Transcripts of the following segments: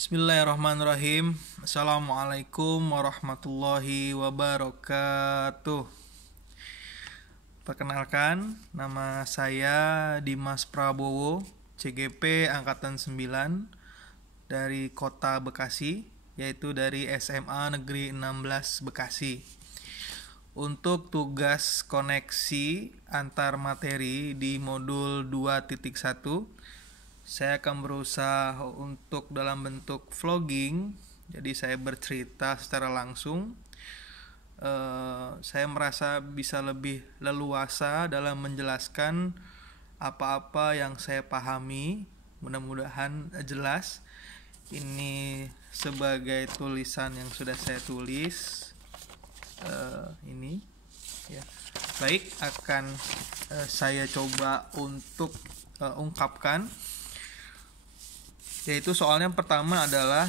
Bismillahirrahmanirrahim. Assalamualaikum warahmatullahi wabarakatuh. Perkenalkan, nama saya Dimas Prabowo, CGP Angkatan 9 dari Kota Bekasi, yaitu dari SMA Negeri 16 Bekasi. Untuk tugas koneksi antar materi di modul 2.1, saya akan berusaha untuk dalam bentuk vlogging. Jadi saya bercerita secara langsung. Saya merasa bisa lebih leluasa dalam menjelaskan apa-apa yang saya pahami. Mudah-mudahan jelas. Ini sebagai tulisan yang sudah saya tulis. Ini ya. Baik, akan saya coba untuk ungkapkan. Yaitu soalnya pertama adalah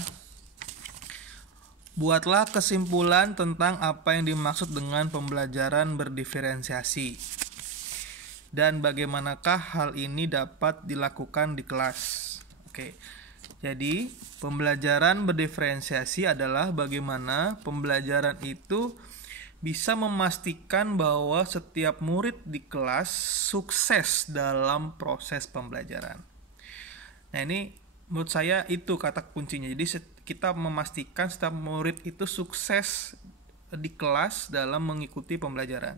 buatlah kesimpulan tentang apa yang dimaksud dengan pembelajaran berdiferensiasi dan bagaimanakah hal ini dapat dilakukan di kelas. Oke. Jadi, pembelajaran berdiferensiasi adalah bagaimana pembelajaran itu bisa memastikan bahwa setiap murid di kelas sukses dalam proses pembelajaran. Nah, ini menurut saya itu kata kuncinya. Jadi kita memastikan setiap murid itu sukses di kelas dalam mengikuti pembelajaran.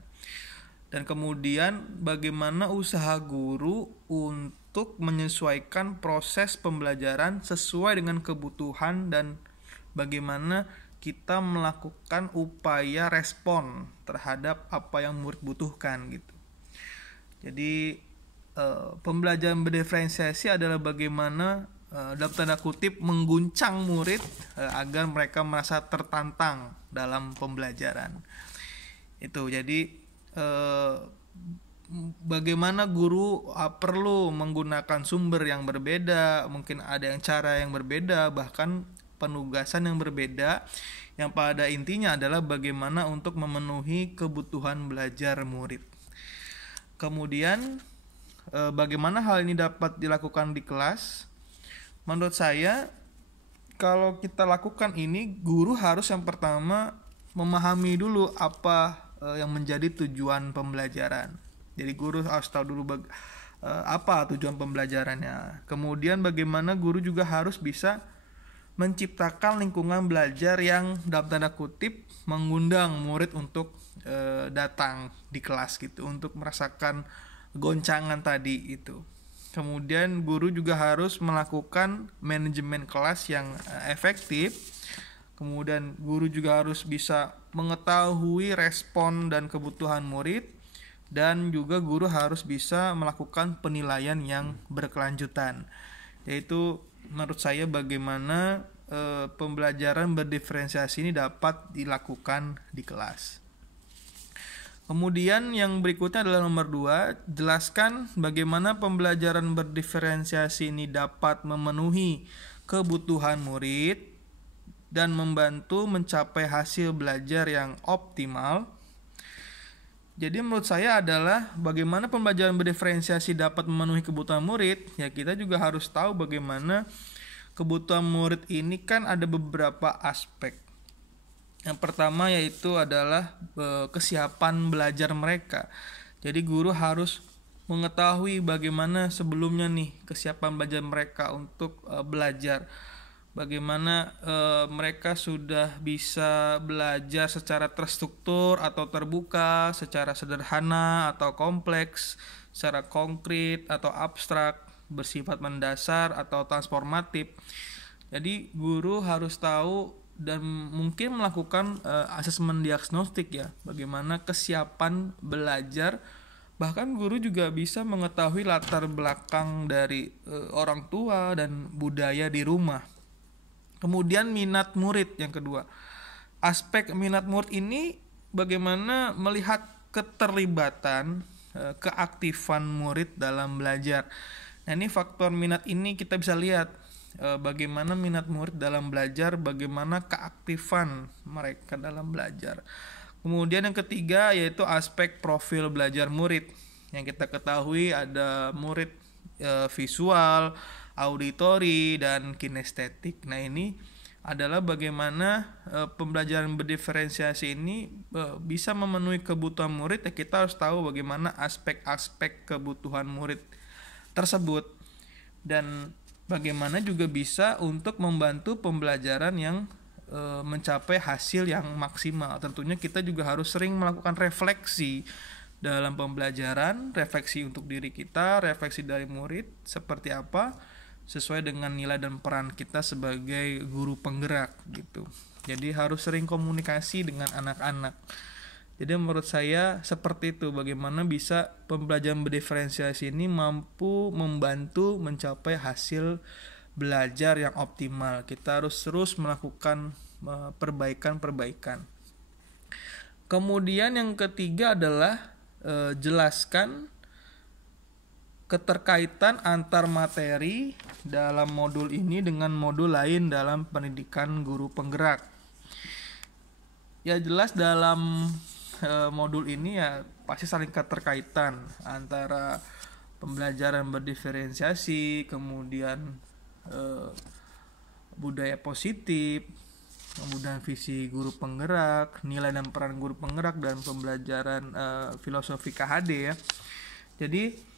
Dan kemudian bagaimana usaha guru untuk menyesuaikan proses pembelajaran sesuai dengan kebutuhan dan bagaimana kita melakukan upaya respon terhadap apa yang murid butuhkan gitu. Jadi pembelajaran berdiferensiasi adalah bagaimana dalam tanda kutip mengguncang murid agar mereka merasa tertantang dalam pembelajaran. Itu jadi bagaimana guru perlu menggunakan sumber yang berbeda, mungkin ada yang cara yang berbeda, bahkan penugasan yang berbeda, yang pada intinya adalah bagaimana untuk memenuhi kebutuhan belajar murid. Kemudian bagaimana hal ini dapat dilakukan di kelas? Menurut saya, kalau kita lakukan ini, guru harus yang pertama memahami dulu apa yang menjadi tujuan pembelajaran. Jadi guru harus tahu dulu apa tujuan pembelajarannya. Kemudian bagaimana guru juga harus bisa menciptakan lingkungan belajar yang dalam tanda kutip mengundang murid untuk datang di kelas gitu, untuk merasakan goncangan tadi itu. Kemudian guru juga harus melakukan manajemen kelas yang efektif. Kemudian guru juga harus bisa mengetahui respon dan kebutuhan murid. Dan juga guru harus bisa melakukan penilaian yang berkelanjutan. Yaitu menurut saya bagaimana pembelajaran berdiferensiasi ini dapat dilakukan di kelas. Kemudian yang berikutnya adalah nomor 2, jelaskan bagaimana pembelajaran berdiferensiasi ini dapat memenuhi kebutuhan murid dan membantu mencapai hasil belajar yang optimal. Jadi menurut saya adalah bagaimana pembelajaran berdiferensiasi dapat memenuhi kebutuhan murid, ya kita juga harus tahu bagaimana kebutuhan murid ini kan ada beberapa aspek. Yang pertama yaitu adalah kesiapan belajar mereka. Jadi guru harus mengetahui bagaimana sebelumnya nih kesiapan belajar mereka untuk belajar. Bagaimana mereka sudah bisa belajar secara terstruktur atau terbuka, secara sederhana atau kompleks, secara konkret atau abstrak, bersifat mendasar atau transformatif. Jadi guru harus tahu dan mungkin melakukan asesmen diagnostik ya, bagaimana kesiapan belajar. Bahkan guru juga bisa mengetahui latar belakang dari orang tua dan budaya di rumah. Kemudian minat murid yang kedua. Aspek minat murid ini bagaimana melihat keterlibatan, keaktifan murid dalam belajar. Nah, ini faktor minat ini kita bisa lihat bagaimana minat murid dalam belajar, bagaimana keaktifan mereka dalam belajar. Kemudian yang ketiga yaitu aspek profil belajar murid. Yang kita ketahui ada murid visual, auditori, dan kinestetik. Nah, ini adalah bagaimana pembelajaran berdiferensiasi ini bisa memenuhi kebutuhan murid. Ya, kita harus tahu bagaimana aspek-aspek kebutuhan murid tersebut dan bagaimana juga bisa untuk membantu pembelajaran yang mencapai hasil yang maksimal. Tentunya kita juga harus sering melakukan refleksi dalam pembelajaran, refleksi untuk diri kita, refleksi dari murid seperti apa, sesuai dengan nilai dan peran kita sebagai guru penggerak gitu. Jadi harus sering komunikasi dengan anak-anak. Jadi menurut saya seperti itu, bagaimana bisa pembelajaran berdiferensiasi ini mampu membantu mencapai hasil belajar yang optimal. Kita harus terus melakukan perbaikan-perbaikan. Kemudian yang ketiga adalah jelaskan keterkaitan antar materi dalam modul ini dengan modul lain dalam pendidikan guru penggerak. Ya jelas dalam modul ini ya pasti saling keterkaitan antara pembelajaran berdiferensiasi, kemudian budaya positif, kemudian visi guru penggerak, nilai dan peran guru penggerak, dan pembelajaran filosofi KHD ya. Jadi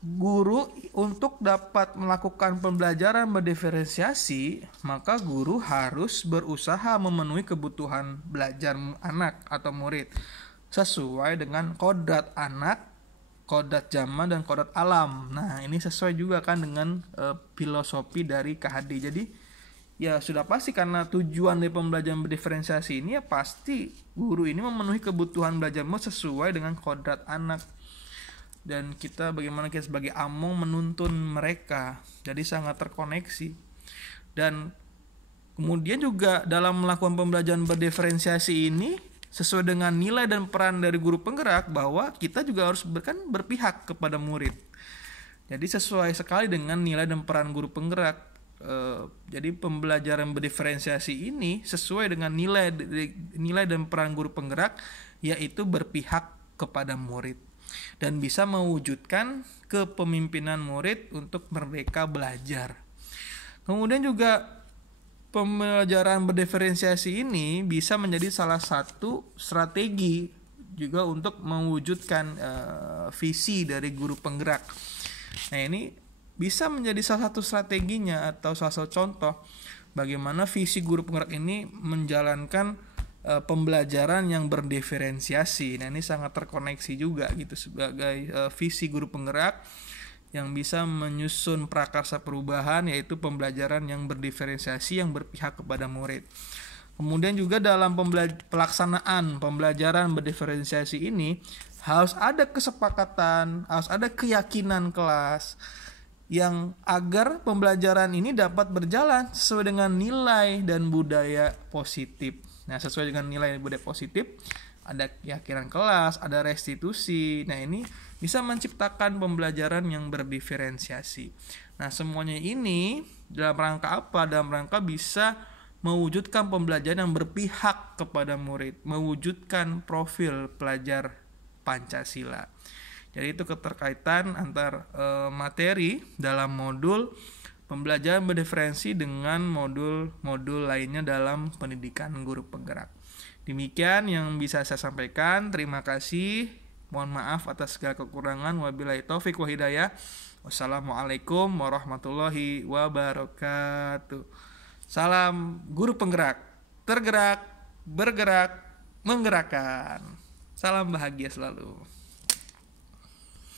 guru untuk dapat melakukan pembelajaran berdiferensiasi, maka guru harus berusaha memenuhi kebutuhan belajar anak atau murid sesuai dengan kodrat anak, kodrat zaman, dan kodrat alam. Nah, ini sesuai juga kan dengan filosofi dari KHD. Jadi ya sudah pasti karena tujuan dari pembelajaran berdiferensiasi ini ya pasti guru ini memenuhi kebutuhan belajarmu sesuai dengan kodrat anak. Dan kita bagaimana kita sebagai among menuntun mereka, jadi sangat terkoneksi. Dan kemudian juga dalam melakukan pembelajaran berdiferensiasi ini sesuai dengan nilai dan peran dari guru penggerak, bahwa kita juga harus berpihak kepada murid. Jadi sesuai sekali dengan nilai dan peran guru penggerak. Jadi pembelajaran berdiferensiasi ini sesuai dengan nilai dan peran guru penggerak, yaitu berpihak kepada murid dan bisa mewujudkan kepemimpinan murid untuk merdeka belajar. Kemudian juga pembelajaran berdiferensiasi ini bisa menjadi salah satu strategi juga untuk mewujudkan visi dari guru penggerak. Nah, ini bisa menjadi salah satu strateginya atau salah satu contoh bagaimana visi guru penggerak ini menjalankan pembelajaran yang berdiferensiasi. Nah, ini sangat terkoneksi juga gitu sebagai visi guru penggerak yang bisa menyusun prakarsa perubahan, yaitu pembelajaran yang berdiferensiasi yang berpihak kepada murid. Kemudian juga dalam pelaksanaan pembelajaran berdiferensiasi ini harus ada kesepakatan, harus ada keyakinan kelas yang agar pembelajaran ini dapat berjalan sesuai dengan nilai dan budaya positif. Nah, sesuai dengan nilai dan budaya positif, ada keyakinan kelas, ada restitusi. Nah, ini bisa menciptakan pembelajaran yang berdiferensiasi. Nah, semuanya ini dalam rangka apa? Dalam rangka bisa mewujudkan pembelajaran yang berpihak kepada murid, mewujudkan profil pelajar Pancasila. Jadi itu keterkaitan antar materi dalam modul pembelajaran berdiferensi dengan modul-modul lainnya dalam pendidikan guru penggerak. Demikian yang bisa saya sampaikan. Terima kasih. Mohon maaf atas segala kekurangan. Wabillahi taufik wa hidayah. Wassalamualaikum warahmatullahi wabarakatuh. Salam guru penggerak. Tergerak, bergerak, menggerakkan. Salam bahagia selalu.